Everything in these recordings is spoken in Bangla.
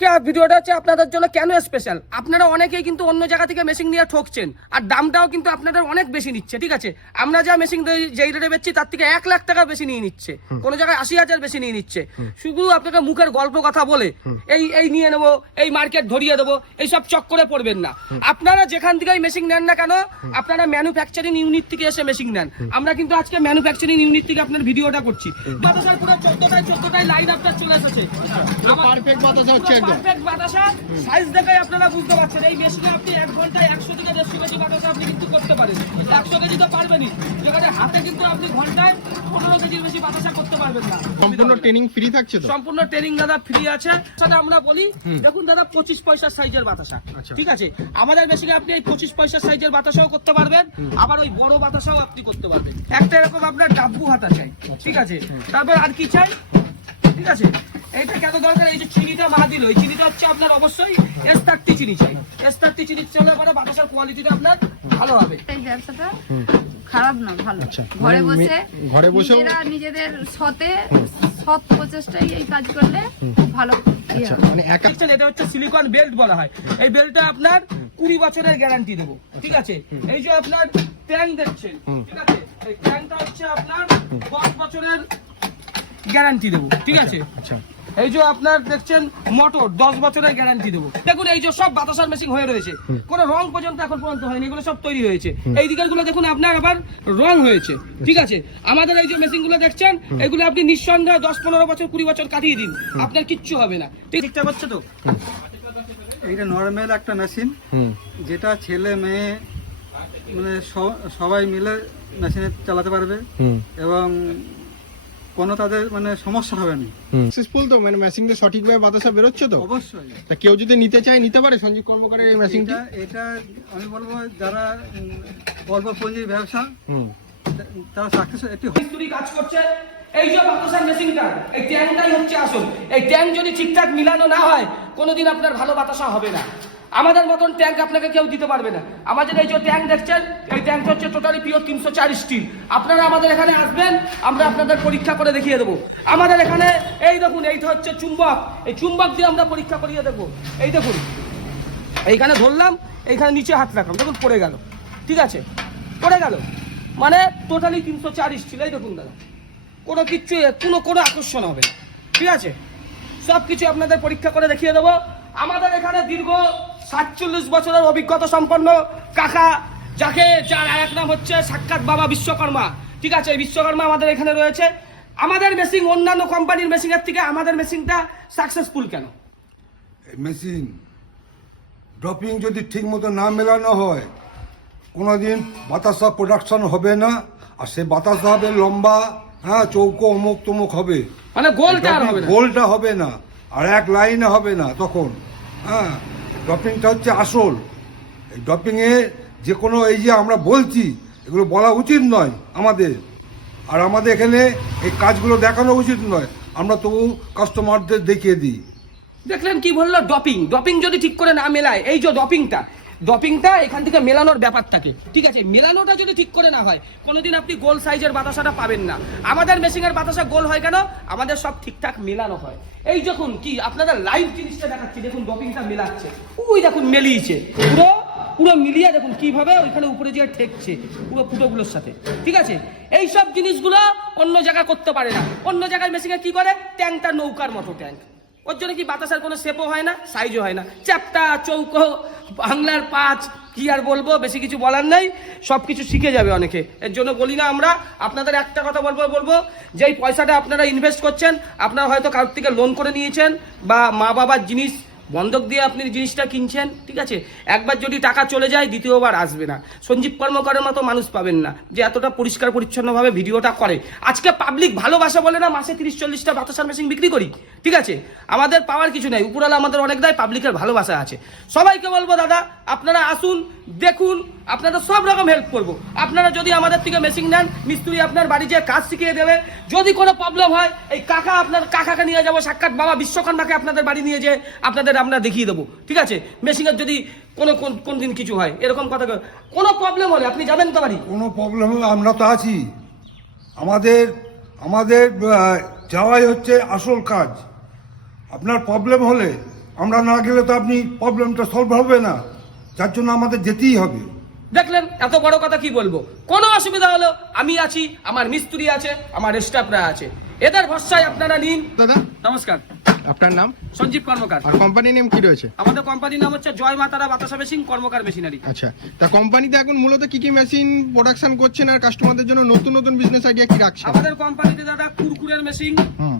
আজকে ভিডিওটা হচ্ছে আপনাদের জন্য কেন স্পেশাল। আপনারা অনেকেই কিন্তু অন্য জায়গা থেকে মেশিন নিয়ে ঠকছেন, আর দামটাও কিন্তু আপনাদের অনেক বেশি নিচ্ছে। ঠিক আছে, আমরা যা মেশিন যেই রেটে বেচছি তার থেকে 1 লাখ টাকা বেশি নিয়ে নিচ্ছে, কোনো জায়গায় 80,000 বেশি নিয়ে নিচ্ছে। শুধু আপনাকে মুখের গল্প কথা বলে এই নিয়ে নেবো, এই মার্কেট ধরিয়ে দেবো, এইসব চক্করে পড়বেন না। আপনারা যেখান থেকে মেশিন নেন না কেন, আপনারা ম্যানুফ্যাকচারিং ইউনিট থেকে এসে মেশিন নেন। আমরা কিন্তু আজকে ম্যানুফ্যাকচারিং ইউনিট থেকে আপনার ভিডিওটা করছি। বাতাসার পুরো 14টায় লাইন আপনার চলে এসেছে। পারফেক্ট বাতাসা হচ্ছে একদম পারফেক্ট বাতাসা। সাইজ দেখে আপনারা বুঝতে পারছেন এই মেশিনে আপনি 1 ঘন্টায় 100 থেকে 150 কেজি বাতাসা আপনি কিন্তু করতে পারেন। 100 কেজি তো পারবেনই, যেখানে হাতে কিন্তু আপনি ঘন্টায় 15 কেজির বেশি বাতাসা করতে পারবেন না। সম্পূর্ণ ট্রেনিং ফ্রি থাকছে তো? সম্পূর্ণ ট্রেনিং দাদা ফ্রি আছে। সেটা আমরা বলি দেখুন দাদা 25 পয়সার সাইজের বাতাসা। ঠিক আছে, আমাদের মেশিনে আপনি এই 25 পয়সার সাইজের বাতাসাও করতে পারবেন, আবার ওই বড় বাতাসাও আপনি করতে পারবেন। একটা এরকম আপনার ডাব্বু হাতা চাই। ঠিক আছে, তারপর আর কি চাই? ঠিক আছে, এইটা কেন দরকার? এই যে চিনিটা মা দিল, এই চিনিটা হচ্ছে আপনার অবশ্যই S30 চিনি চাই। S30 চিনি চলে পরে বাতাসার কোয়ালিটিটা আপনার ভালো হবে। এই ব্যবসাটা খারাপ না, ভালো। আচ্ছা, ঘরে বসে নিজেদের সৎ প্রচেষ্টায় এই কাজ করলে খুব ভালো। আচ্ছা, মানে এটা হচ্ছে সিলিকন বেল্ট বলা হয়। এই বেল্টটা আপনার 20 বছরের গ্যারান্টি দেবো। ঠিক আছে, এই যে আপনার ট্যাঙ্ক দেখছেন, ঠিক আছে, এই ট্যাঙ্কটা হচ্ছে আপনার 10 বছরের গ্যারান্টি দেবো। ঠিক আছে, আচ্ছা, এই যে আপনার দেখছেন মোটর 10 বছরের গ্যারান্টি দেবো। দেখুন এই যে সব বাতাসার মেশিন হয়ে রয়েছে, কোনো রং পর্যন্ত এখন পর্যন্ত হয়নি, এগুলো সব তৈরি হয়েছে। এই দিকের গুলো দেখুন আপনার আবার রং হয়েছে। ঠিক আছে, আমাদের এই যে মেশিন গুলো দেখছেন এগুলো আপনি নিঃসন্দেহে 10-15 বছর 20 বছর কাটিয়ে দিন, আপনার কিচ্ছু হবে না। ঠিকঠাক হচ্ছে তো? এইটা নর্মাল একটা মেশিন, যেটা ছেলে মেয়ে মানে সবাই মিলে মেশিনে চালাতে পারবে এবং কোনো তাদের মানে সমস্যা হবে না। সাকসেসফুল তো, মানে মেশিন দিয়ে সঠিকভাবে বাতাসা বেরোচ্ছে তো? অবশ্যই। তা কেউ যদি নিতে চায় নিতে পারে সঞ্জীব কর্মকারের এই মেশিনটা? এটা আমি বলবো যারা অল্প পুঁজির ব্যবসা তারা সাকসেস একটি মিস্ত্রি কাজ করছে। এই যে বাতাসার মেশিনটা, এই ট্যাঙ্কটাই হচ্ছে আসল। এই ট্যাঙ্ক যদি ঠিকঠাক মিলানো না হয় কোনোদিন আপনার ভালো বাতাসা হবে না। আমাদের মতন ট্যাঙ্ক আপনাকে কেউ দিতে পারবে না। আমাদের এই যে ট্যাঙ্ক দেখছেন, এই ট্যাঙ্কটা হচ্ছে টোটালি পিওর 304 স্টিল। আপনারা আমাদের এখানে আসবেন, আমরা আপনাদের পরীক্ষা করে দেখিয়ে দেবো। আমাদের এখানে এই দেখুন, এইটা হচ্ছে চুম্বক, এই চুম্বক দিয়ে আমরা পরীক্ষা করিয়ে দেবো। এই দেখুন, এইখানে ধরলাম, এইখানে নিচে হাত রাখলাম, দেখুন পড়ে গেল। ঠিক আছে, পড়ে গেল মানে টোটালি 304 স্টিল। এই দেখুন দাদা, কোনো কিচ্ছু কোনো আকর্ষণ হবে না। ঠিক আছে, সব কিছু আপনাদের পরীক্ষা করে দেখিয়ে দেবো। আমাদের এখানে দীর্ঘ 47 বছরের অভিজ্ঞতা সম্পন্ন কাকা, যার এক নাম হচ্ছে সাক্ষাৎ বাবা বিশ্বকর্মা। ঠিক আছে, বিশ্বকর্মা আমাদের এখানে রয়েছে। আমাদের মেশিন অন্যান্য কোম্পানির মেশিনের থেকে আমাদের মেশিনটা সাকসেসফুল কেন? মেশিন ড্রপিং যদি ঠিক মতো না মেলানো হয় কোনোদিন বাতাসা প্রোডাকশন হবে না, আর সে বাতাসা হবে লম্বা, হ্যাঁ, চৌকো অমুক তমুক হবে, মানে গোলটা হবে না, আর এক লাইনে হবে না তখন। হ্যাঁ, ড্রপিংটা হচ্ছে আসল। এই ড্রপিংয়ে যে কোনো এই যে আমরা বলছি এগুলো বলা উচিত নয় আমাদের, আর আমাদের এখানে এই কাজগুলো দেখানো উচিত নয়। আমরা তবু কাস্টমারদের দেখিয়ে দিই। দেখলেন কি বললো? ড্রপিং যদি ঠিক করে না মেলায়, এই যে ড্রপিংটা এখান থেকে মেলানোর ব্যাপারটাকে, ঠিক আছে, মেলানোটা যদি ঠিক করে না হয় কোনোদিন আপনি গোল সাইজের বাতাসাটা পাবেন না। আমাদের মেশিনের বাতাসা গোল হয় কেন? আমাদের সব ঠিকঠাক মেলানো হয়। এই যখন কি আপনাদের লাইভ জিনিসটা দেখাচ্ছি, দেখুন ড্রপিংটা মেলাচ্ছে, ওই দেখুন মেলিয়েছে, পুরো মিলিয়ে দেখুন কিভাবে ওইখানে উপরে যে ঠেকছে পুরো ফুটোগুলোর সাথে। ঠিক আছে, এই সব জিনিসগুলো অন্য জায়গায় করতে পারে না। অন্য জায়গায় মেশিনে কি করে? ট্যাঙ্কটা নৌকার মতো ট্যাঙ্ক, ওর জন্য কি বাতাসার কোনো শেপও হয় না, সাইজও হয় না, চ্যাপ্টা চৌকো বাংলার 5, কি আর বলবো, বেশি কিছু বলার নাই, সব কিছু শিখে যাবে অনেকে। এর জন্য বলি না, আমরা আপনাদের একটা কথা বলবো যেই পয়সাটা আপনারা ইনভেস্ট করছেন, আপনারা হয়তো কারোর থেকে লোন করে নিয়েছেন বা মা বাবার জিনিস বন্ধক দিয়ে আপনি জিনিসটা কিনছেন। ঠিক আছে, একবার যদি টাকা চলে যায় দ্বিতীয়বার আসবে না। সঞ্জীব কর্মকারের মতো মানুষ পাবেন না যে এতটা পরিষ্কার পরিচ্ছন্নভাবে ভিডিওটা করে। আজকে পাবলিক ভালোবাসা বলে না মাসে 30-40টা বাতাসার মেশিন বিক্রি করি। ঠিক আছে, আমাদের পাওয়ার কিছু নেই, উপরওয়ালা আমাদের অনেক দেয়, পাবলিকের ভালোবাসা আছে। সবাইকে বলবো দাদা আপনারা আসুন, দেখুন, আপনাদের সব রকম হেল্প করবো। আপনারা যদি আমাদের থেকে মেশিন নেন, মিস্ত্রি আপনার বাড়ি যেয়ে কাজ শিখিয়ে দেবে। যদি কোনো প্রবলেম হয় এই কাকাকে নিয়ে যাবো, সাক্ষাৎ বাবা বিশ্বকর্মাকে আপনাদের বাড়ি নিয়ে যেয়ে আপনাদের আমরা দেখিয়ে দেবো। ঠিক আছে, মেশিনের যদি কোন দিন কিছু হয়, এরকম কথা কোনো প্রবলেম হলে আপনি যাবেন তো বাড়ি? কোনো প্রবলেম হলে আমরা তো আছি। আমাদের যাওয়াই হচ্ছে আসল কাজ। আপনার প্রবলেম হলে আমরা না গেলে তো আপনি প্রবলেমটা সলভ হবে না, যার জন্য আমাদের যেতেই হবে। দেখলেন এত বড় কথা কি বলবো, কোনো অসুবিধা হলো আমি আছি, আমার মিস্ত্রি আছে, আমার স্টাফরা আছে, এদের ভরসায় আপনারা নিন। দাদা নমস্কার, আপনার নাম সঞ্জীব কর্মকার। আর কোম্পানি নেম কি রয়েছে? আমাদের কোম্পানির নাম হচ্ছে জয় মাতারা বাতাসা মেশিন কর্মকার মেশিনারি। আচ্ছা, তা কোম্পানিতে এখন মূলত কি কি মেশিন প্রোডাকশন করছেন আর কাস্টমারদের জন্য নতুন নতুন বিজনেস আইডিয়া কি রাখছেন? আমাদের কোম্পানিতে দাদা কুরকুরের মেশিন,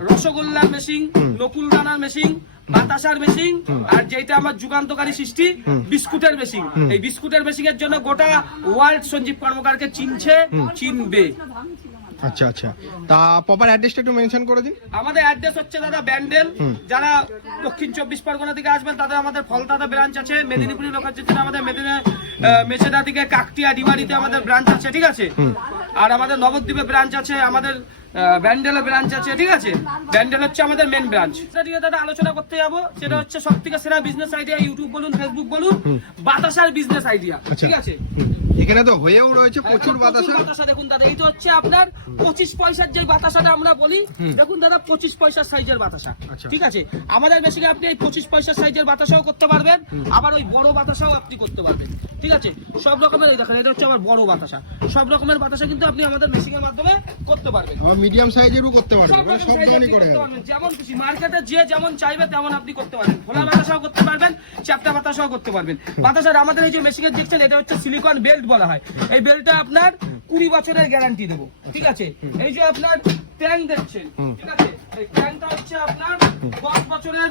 রসগোল্লার মেশিন, নকুল দানার মেশিন, বাতাসার মেশিন, আর যেটা আমার যুগান্তকারী সৃষ্টি বিস্কুটের মেশিন। এই বিস্কুটের মেশিনের জন্য গোটা ওয়ার্ল্ড সঞ্জীব কর্মকারকে চিনছে, চিনবে। আচ্ছা আচ্ছা, তা প্রপার অ্যাড্রেসটা একটু মেনশন করে দিন। আমাদের অ্যাড্রেস হচ্ছে দাদা ব্যান্ডেল। যারা দক্ষিণ 24 পরগনা থেকে আসবেন তাদের আমাদের ফলতাতে ব্রাঞ্চ আছে, মেদিনীপুরি লোকের জন্য আমাদের মেছেদা থেকে কাকটিয়া ডিমারিতে আমাদের ব্রাঞ্চ আছে, ঠিক আছে। আর আমাদের নবদ্বীপে ব্রাঞ্চ আছে, আমাদের ব্যান্ডেলে ব্রাঞ্চ আছে, ঠিক আছে। ব্যান্ডেল হচ্ছে আমাদের মেন ব্রাঞ্চ। সেটা নিয়ে দাদা আলোচনা করতে যাবো, সেটা হচ্ছে সব থেকে সেরা বিজনেস আইডিয়া, ইউটিউব বলুন ফেসবুক বলুন, বাতাসার বিজনেস আইডিয়া, ঠিক আছে। এখানে তো হয়েও রয়েছে প্রচুর বাতাসা। বাতাসা দেখুন দাদা, এই তো হচ্ছে আপনার 25 পয়সার যে বাতাসাটা আমরা বলি, দেখুন দাদা 25 পয়সার সাইজের বাতাসা, ঠিক আছে। আমাদের মেশিনে আপনি এই 25 পয়সার সাইজের বাতাসাও করতে পারবেন, আবার ওই বড় বাতাসাও আপনি করতে পারবেন, ঠিক আছে। সব রকমের, এই দেখেন এটা হচ্ছে আবার বড় বাতাসা, সব রকমের বাতাসা কিন্তু আপনি আমাদের মেশিনের মাধ্যমে করতে পারবেন। মিডিয়াম সাইজেরও করতে পারবেন, সব মানে রকম সব size ধরনের আপনি করে করতে পারবেন, যেমন খুশি মার্কেটে যে যেমন চাইবে তেমন আপনি করতে পারবেন। খোলা বাতাসাও করতে পারবেন, চ্যাপ্টা বাতাসাও করতে পারবেন। বাতাসার আমাদের এই যে মেশিনের দেখছেন, এটা হচ্ছে সিলিকন বেল্ট বলা হয়। এই বেল্টটা আপনার 20 বছরের গ্যারান্টি দেবো, ঠিক আছে। এই যে আপনার ট্যাঙ্ক দেখছেন, ঠিক আছে, এই ট্যাঙ্কটা হচ্ছে আপনার 10 বছরের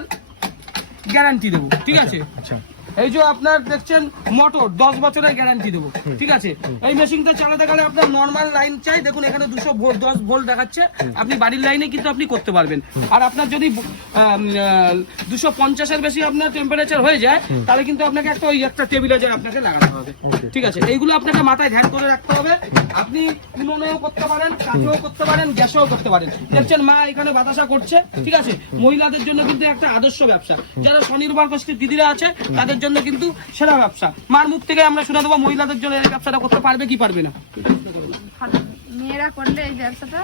গ্যারান্টি দেবো, ঠিক আছে। আচ্ছা, এই যে আপনার দেখছেন মোটর 10 বছরের গ্যারান্টি দেবো, ঠিক আছে। এই মেশিনটা চালাতে গেলে আপনার নর্মাল লাইন চাই, দেখুন এখানে 210 ভোল্ট দেখাচ্ছে, আপনি বাড়ির লাইনে কিন্তু আপনি করতে পারবেন। আর আপনার যদি 250-এর বেশি আপনার টেম্পারেচার হয়ে যায়, তাহলে কিন্তু আপনাকে একটা টেবিলাইজার আপনাকে লাগাতে হবে, ঠিক আছে। এইগুলো আপনাকে মাথায় ধ্যান করে রাখতে হবে। আপনি উনুনেও করতে পারেন, কাঠেও করতে পারেন, গ্যাসেও করতে পারেন। দেখছেন মা এখানে বাতাসা করছে, ঠিক আছে। মহিলাদের জন্য কিন্তু একটা আদর্শ ব্যবসা, যারা স্বনির্ভর গোষ্ঠীর দিদিরা আছে তাদের জন্য কিন্তু সেরা ব্যবসা। মার মুখ থেকে আমরা শুনে দেবো মহিলাদের জন্য এই ব্যবসাটা করতে পারবে কি পারবে না। ভালো। মেয়েরা করলে এই ব্যবসাটা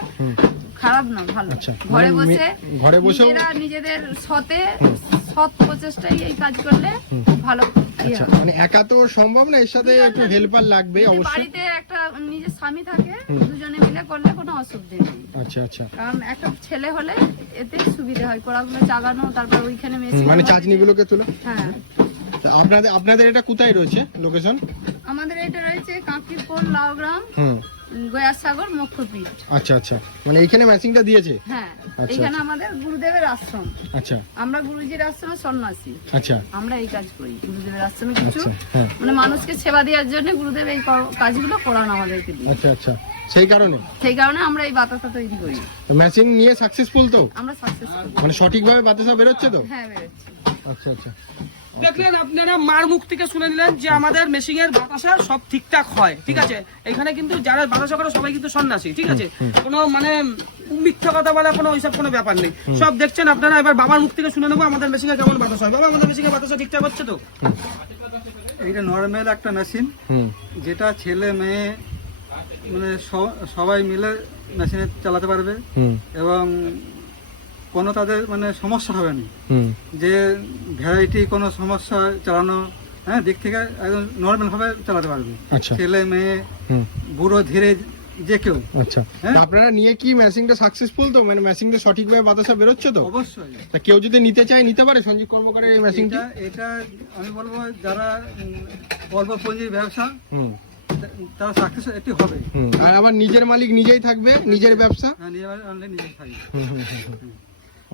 খারাপ না, ভালো। আচ্ছা, ঘরে মানে বসে ঘরে বসেও নিজেরা নিজেদের সৎ প্রচেষ্টায় এই কাজ করলে খুব ভালো ইয়ে আচ্ছা, হয়। মানে একা তো সম্ভব না, এর সাথে একটু হেল্পার লাগবে যদি অবশ্যই। বাড়িতে একটা নিজের স্বামী থাকে, দুজনে মিলে করলে কোনো অসুবিধা নেই। আচ্ছা আচ্ছা, কারণ একটা ছেলে হলে এতে সুবিধা হয়, কোড়াগুলো চাগানো, তারপর ওইখানে মেশিন, মানে চাচনিগুলোকে তুলে। হ্যাঁ। তা আপনাদের এটা কোথায় রয়েছে লোকেশন? আমাদের এটা রয়েছে কাঁকিরপোল, লাউগ্রাম, হুম, গয়াসাগর, মুখ্যপীঠ। আচ্ছা আচ্ছা, মানে এইখানে ম্যাচিংটা দিয়েছে। হ্যাঁ, আচ্ছা, এখানে আমাদের গুরুদেবের আশ্রম। আচ্ছা আমরা গুরুজির আশ্রমে সন্ন্যাসী, আচ্ছা আমরা এই কাজ করি গুরুদেবের আশ্রমে কিছু আচ্ছা, হ্যাঁ। মানে মানুষকে সেবা দেওয়ার জন্য গুরুদেব এই কাজগুলো করান আমাদেরকে দিয়ে। আচ্ছা আচ্ছা, সেই কারণে সেই কারণে আমরা এই বাতাসা তৈরি করি। মেশিন নিয়ে সাকসেসফুল তো, আমরা সাকসেসফুল। মানে সঠিকভাবে বাতাসা বেরোচ্ছে তো? হ্যাঁ, বেরোচ্ছে। আচ্ছা আচ্ছা, দেখলেন আপনারা মার মুখ থেকে শুনে নিলেন যে আমাদের মেশিনের বাতাসা সব ঠিকঠাক হয়, ঠিক আছে। এখানে কিন্তু যারা বাতাসা করে সবাই কিন্তু সন্ন্যাসী, ঠিক আছে। কোনো মানে মিথ্যা কথা বলা কোনো ওইসব কোনো ব্যাপার নেই, সব দেখছেন আপনারা। এবার বাবার মুখ থেকে শুনে নেবো আমাদের মেশিনে কেমন বাতাসা হয়। বাবা, আমাদের মেশিনে বাতাসা ঠিকঠাক হচ্ছে তো? এইটা নর্মাল একটা মেশিন, হুম, যেটা ছেলে মেয়ে মানে সবাই মিলে মেশিনে চালাতে পারবে হুম, এবং কোনো তাদের মানে সমস্যা হবে না, হুম, যে ভ্যারাইটি কোনো সমস্যা চালানো, হ্যাঁ, দিক থেকে একদম নর্মাল ভাবে চালাতে পারবে। আচ্ছা, ছেলে মেয়ে হুম, বুড়ো ধীরে যে কেউ। আচ্ছা। হ্যাঁ। তা আপনারা নিয়ে কি মেশিনটা সাকসেসফুল তো, মানে মেশিনটা সঠিকভাবে বাতাসা বেরোচ্ছে তো? অবশ্যই তা কেউ যদি নিতে চায় নিতে পারে সঞ্জীব কর্মকারের এই মেশিনটা? এটা আমি বলবো যারা অল্প পুঁজির ব্যবসা, হুম, তারা সাকসেস একটি হবে। হুম, আর আবার নিজের মালিক নিজেই থাকবে, নিজের ব্যবসা। হ্যাঁ, নিয়ে আনলে নিজে থাকবে। হুম, হুম, হুম, হুম।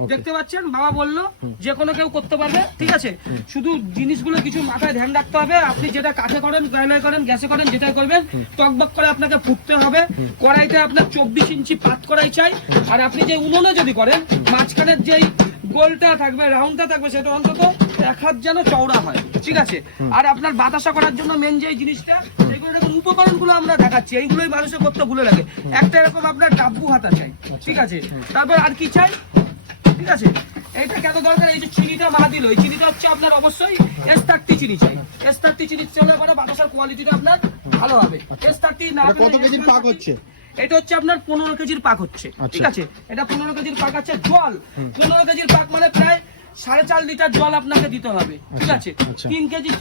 Okay. দেখতে পাচ্ছেন বাবা বললো যে কোনো কেউ করতে পারবে, ঠিক আছে। শুধু জিনিসগুলো কিছু মাথায় ধ্যান রাখতে হবে। আপনি যেটা কাঠে করেন, কয়লায় করেন, গ্যাসে করেন, যেটাই করবেন টকবক করে আপনাকে ফুটতে হবে। কড়াইতে আপনার 24 ইঞ্চি পাত কড়াই চাই। আর আপনি যে উনুনে যদি করেন, মাঝখানের যেই গোলটা থাকবে, রাউন্ডটা থাকবে, সেটা অন্তত 1 হাত যেন চওড়া হয়, ঠিক আছে। আর আপনার বাতাসা করার জন্য মেন যে জিনিসটা, সেগুলো দেখুন উপকরণগুলো আমরা দেখাচ্ছি, এইগুলোই মানুষের করতে ভুলে লাগে। একটা এরকম আপনার ডাব্বু হাতা চাই, ঠিক আছে। তারপর আর কি চাই, ঠিক আছে। এটা কেন দরকার, এই যে চিনিটা মা দিল, এই চিনিটা হচ্ছে আপনার অবশ্যই S30 চিনি চাই। S30 চিনি চাইলে পরে বাতাসার কোয়ালিটিটা আপনার ভালো হবে। S30 না এটা কত কেজির পাক হচ্ছে? এটা হচ্ছে আপনার 15 কেজির পাক হচ্ছে, ঠিক আছে। এটা 15 কেজির পাক আছে। জল 15 কেজির পাক মানে প্রায় 4.5 লিটার জল আপনাকে দিতে হবে, ঠিক আছে? আচ্ছা। 3 কেজি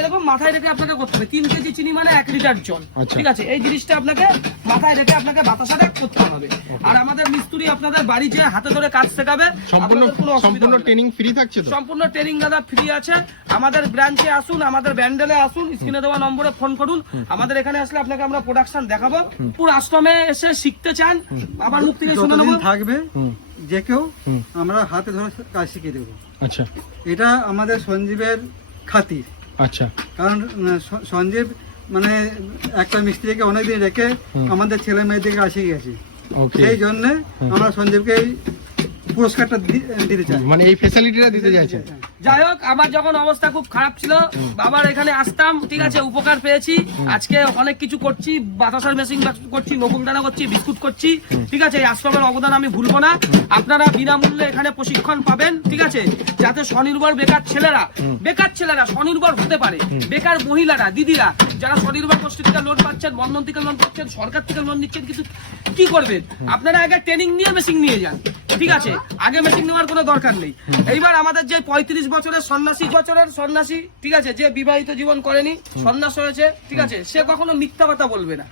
এরকম মাথায় রেখে আপনাকে করতে হবে। 3 কেজি চিনি মানে 1 লিটার জল, আচ্ছা। ঠিক আছে? এই জিনিসটা আপনাকে মাথায় রেখে আপনাকে বাতাসাটা করতে হবে। আর আমাদের মিস্ত্রি আপনাদের বাড়ি যে হাতে ধরে কাজ শেখাবে, সম্পূর্ণ আপনাদের কোনো অসুবিধা হবে না। ট্রেনিং ফ্রি থাকছে তো? সম্পূর্ণ ট্রেনিং দাদা ফ্রি আছে। আমাদের ব্রাঞ্চে আসুন, আমাদের ব্যান্ডেলে আসুন, স্ক্রিনে দেওয়া নম্বরে ফোন করুন। আমাদের এখানে আসলে আপনাকে আমরা প্রোডাকশন দেখাবো। পুরো আশ্রমে এসে শিখতে চান, আবার মুখ থেকে শুনে যতদিন নেবো। থাকবে যে কেউ আমরা হাতে ধরে কাজ শিখিয়ে দেবো। আচ্ছা এটা আমাদের সঞ্জীবের খাতির। আচ্ছা কারণ সঞ্জীব মানে একটা মিস্ত্রিকে অনেকদিন রেখে আমাদের ছেলে মেয়েদেরকে কাজ শিখিয়েছি। ওকে, সেই জন্য আমরা সঞ্জীবকে এই পুরস্কারটা দিতে চাই। মানে এই ফ্যাসিলিটিটা দিতে চাইছেন? যাই হোক, আমার যখন অবস্থা খুব খারাপ ছিল, বাবার এখানে আসতাম, ঠিক আছে? উপকার পেয়েছি। আজকে অনেক কিছু করছি, বাতাসার মেশিন করছি, নকুলদানা করছি, বিস্কুট করছি, ঠিক আছে? এই আশ্রমের অবদান আমি ভুলবো না। আপনারা বিনামূল্যে এখানে প্রশিক্ষণ পাবেন, ঠিক আছে? যাতে স্বনির্ভর বেকার ছেলেরা স্বনির্ভর হতে পারে। বেকার মহিলারা, দিদিরা যারা স্বনির্ভর গোষ্ঠী থেকে লোন পাচ্ছেন, বন্ধন থেকে লোন পাচ্ছেন, সরকার থেকে লোন নিচ্ছেন, কিন্তু কি করবেন? আপনারা আগে ট্রেনিং নিয়ে মেশিন নিয়ে যান, ঠিক আছে? আগে মেশিন নেওয়ার কোনো দরকার নেই। এইবার আমাদের যে 35 বছরের সন্ন্যাসী, ঠিক আছে, যে বিবাহিত জীবন করেনি, সন্ন্যাস হয়েছে, ঠিক আছে, সে কখনো মিথ্যা কথা বলবে না।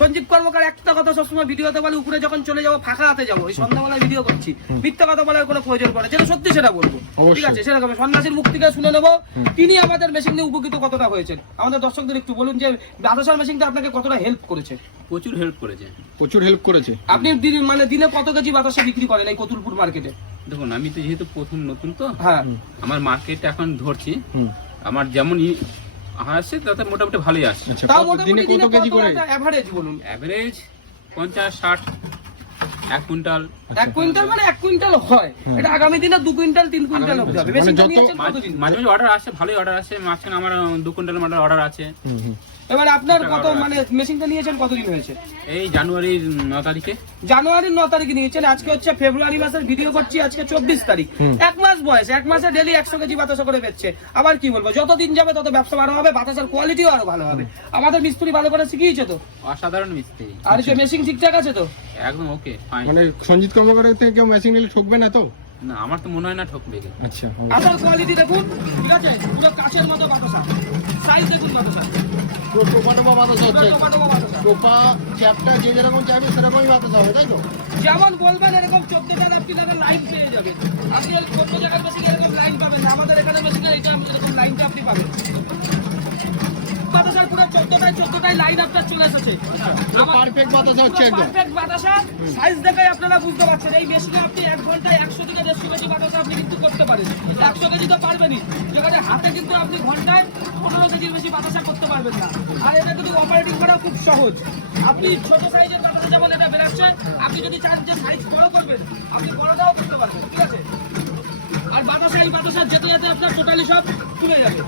সঞ্জীব কর্মকার একটা কথা সবসময় ভিডিওতে বলে, উপরে যখন চলে যাবো ফাঁকা হাতে যাবো, এই সন্ধ্যাবেলায় ভিডিও করছি, মিথ্যা কথা বলার কোনো প্রয়োজন পড়ে, যেটা সত্যি সেটা বলবো, ঠিক আছে? সেরকম সন্ন্যাসীর মুখ থেকে শুনে নেবো তিনি আমাদের মেশিন নিয়ে উপকৃত কতটা হয়েছেন। আমাদের দর্শকদের একটু বলুন যে বাতাসার মেশিনটা আপনাকে কতটা হেল্প করেছে। প্রচুর হেল্প করেছে। প্রচুর হেল্প করেছে। আপনি দিনে কত কেজি বাতাসা বিক্রি করেন এই কতুলপুর মার্কেটে? দেখুন, আমি তো যেহেতু প্রথম নতুন, তো হ্যাঁ, আমার মার্কেট এখন ধরছি, আমার যেমন আসছে তাতে মোটামুটি ভালোই আসছে। আচ্ছা, তাও দিনে মোটামুটি কত কেজি করে? এভারেজ বলুন। Average 50-60, 1 quintal. 1 কুইন্টাল মানে 1 কুইন্টাল হয়, এটা আগামী দিনে 2 কুইন্টাল 3 কুইন্টাল হবে। মানে মেশিনটা যত- নিয়েছেন মাঝে কতদিন? মাঝে অর্ডার আসে, ভালোই অর্ডার আসে। মাঝখানে আমার 2 কুইন্টাল মালের অর্ডার আছে। এবার আপনার কত মানে মেশিনটা নিয়েছেন কতদিন হয়েছে? এই জানুয়ারির 9 তারিখে। জানুয়ারির 9 তারিখে নিয়েছেন, আজকে হচ্ছে ফেব্রুয়ারি মাসের ভিডিও করছি, আজকে 24 তারিখ। 1 মাস বয়স, 1 মাসে ডেলি 100 কেজি বাতাসা করে বেচছে। আবার কি বলবো, যত দিন যাবে তত ব্যবসা ভালো হবে, বাতাসার কোয়ালিটিও আরো ভালো হবে। আমাদের মিস্ত্রি ভালো করে শিখিয়েছে তো, অসাধারণ মিস্ত্রি, আর কি মেশিন ঠিকঠাক আছে তো? একদম ওকে, ফাইন। মানে সঞ্জিত কর্মকারের থেকে কেউ মেশিন নিলে ঠকবে না তো? না, আমার তো মনে হয় না ঠকবে। আচ্ছা, আপনার কোয়ালিটি দেখুন, ঠিক আছে? পুরো কাচের মতো বাতাসা, সাইজ দেখুন বাতাসা, পুরো টোপা বাতাস পুরো টমাটো বাতাসা। টোপা চ্যাপটা যে যেরকম চাইবে সেরকমই বাতাস হবে, তাই তো? যেমন বলবেন এরকম 14 জায়গা আপনি লাইন পেয়ে যাবেন। আপনি 14 জায়গার বেশি এরকম লাইন পাবেন না, আমাদের এখানে বেশি এইটা এরকম লাইনটা আপনি পাবেন। বাতাসার পুরো 14টায় লাইন আপনার চলে এসেছে। পারফেক্ট বাতাস হচ্ছে একদম। পারফেক্ট বাতাসা, সাইজ দেখে আপনারা বুঝতে পারছেন। এই মেশিনে আপনি 1 ঘন্টায় 100 থেকে 150 কেজি বাতাসা আপনি কিন্তু করতে পারেন। 100 কেজি তো পারবেনই, যেখানে হাতে কিন্তু আপনি ঘন্টায় 15 কেজির বেশি বাতাসা করতে পারবেন না। আর এটা কিন্তু অপারেটিং করা খুব সহজ। আপনি ছোট সাইজের বাতাসা যেমন এটা বেরাচ্ছে, আপনি যদি চান যে সাইজ বড় করবেন, আপনি বড়টাও করতে পারবেন, ঠিক আছে? আর এই বাতাসা যেতে যেতে আপনার টোটালি সব খুলে যাবে।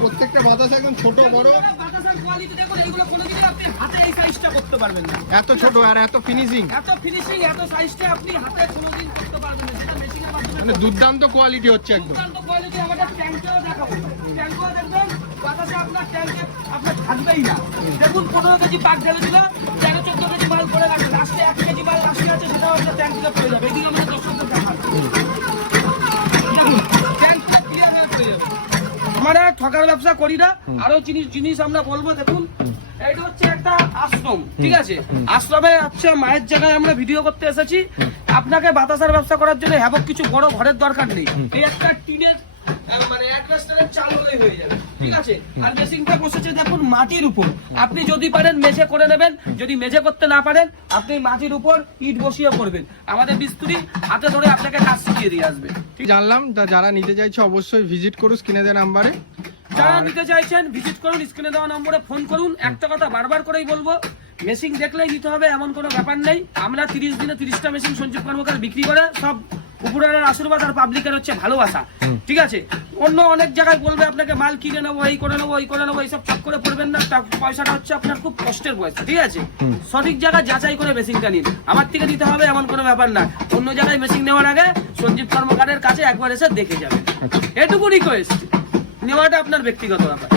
প্রত্যেকটা বাতাস একদম ছোট বড়, বাতাসার কোয়ালিটি দেখুন, এইগুলো কোনো দিকে আপনি হাতে এই সাইজটা করতে পারবেন না। এত ছোট আর এত ফিনিশিং, এত ফিনিশিং, এত সাইজটা আপনি হাতে কোনোদিন করতে পারবেন না, সেটা মেশিনের মাধ্যমে। মানে দুর্দান্ত কোয়ালিটি হচ্ছে একদম। দুর্দান্ত কোয়ালিটি। আমাদের ট্যাঙ্কেও দেখাবো, ট্যাঙ্কেও দেখবেন বাতাসা আপনার ট্যাঙ্কে আপনার থাকবেই না। দেখুন 15 কেজি পাক ঢেলে দিল, 13-14 কেজি মাল করে রাখবে, লাস্টে 1 কেজি মাল লাস্টে আছে, সেটাও আপনার ট্যাঙ্ক থেকে পড়ে যাবে। এদিকে আমাদের দর্শকদের দেখান, দেখুন ট্যাঙ্কটা ক্লিয়ার হয়ে পড়ে যাবে। আমরা ঠকার ব্যবসা করি না। আরো জিনিস আমরা বলবো, দেখুন এটা হচ্ছে একটা আশ্রম, ঠিক আছে? আশ্রমে হচ্ছে মায়ের জায়গায় আমরা ভিডিও করতে এসেছি। আপনাকে বাতাসার ব্যবসা করার জন্য হ্যাবক কিছু বড় ঘরের দরকার নেই। এই একটা টিনের মানে অ্যাডভেস্টারের চাল হলেই হয়ে যাবে, ঠিক আছে? আর মেশিনটা বসেছে দেখুন মাটির উপর। আপনি যদি পারেন মেঝে করে নেবেন, যদি মেঝে করতে না পারেন আপনি মাটির উপর ইট বসিয়ে করবেন। আমাদের মিস্ত্রি হাতে ধরে আপনাকে কাজ শিখিয়ে দিয়ে আসবে। জানলাম, যারা নিতে চাইছে অবশ্যই ভিজিট করুন স্ক্রিনে দেওয়া নাম্বারে। যারা নিতে চাইছেন ভিজিট করুন, স্ক্রিনে দেওয়া নম্বরে ফোন করুন। একটা কথা বারবার করেই বলবো, মেশিন দেখলেই নিতে হবে এমন কোনো ব্যাপার নেই। আমরা 30 দিনে 30টা মেশিন সঞ্জীব কর্মকার বিক্রি করে, সব উপরের আশীর্বাদ আর পাবলিকের হচ্ছে ভালোবাসা, ঠিক আছে? অন্য অনেক জায়গায় বলবে আপনাকে মাল কিনে নেবো, এই করে নেবো, এই করে নেবো, এইসব চাপ করে পড়বেন না। পয়সাটা হচ্ছে আপনার খুব কষ্টের পয়সা, ঠিক আছে? সঠিক জায়গায় যাচাই করে মেশিনটা নিন। আমার থেকে নিতে হবে এমন কোনো ব্যাপার না। অন্য জায়গায় মেশিন নেওয়ার আগে সঞ্জীব কর্মকারের কাছে একবার এসে দেখে যাবেন, এটুকু রিকোয়েস্ট। নেওয়াটা আপনার ব্যক্তিগত ব্যাপার।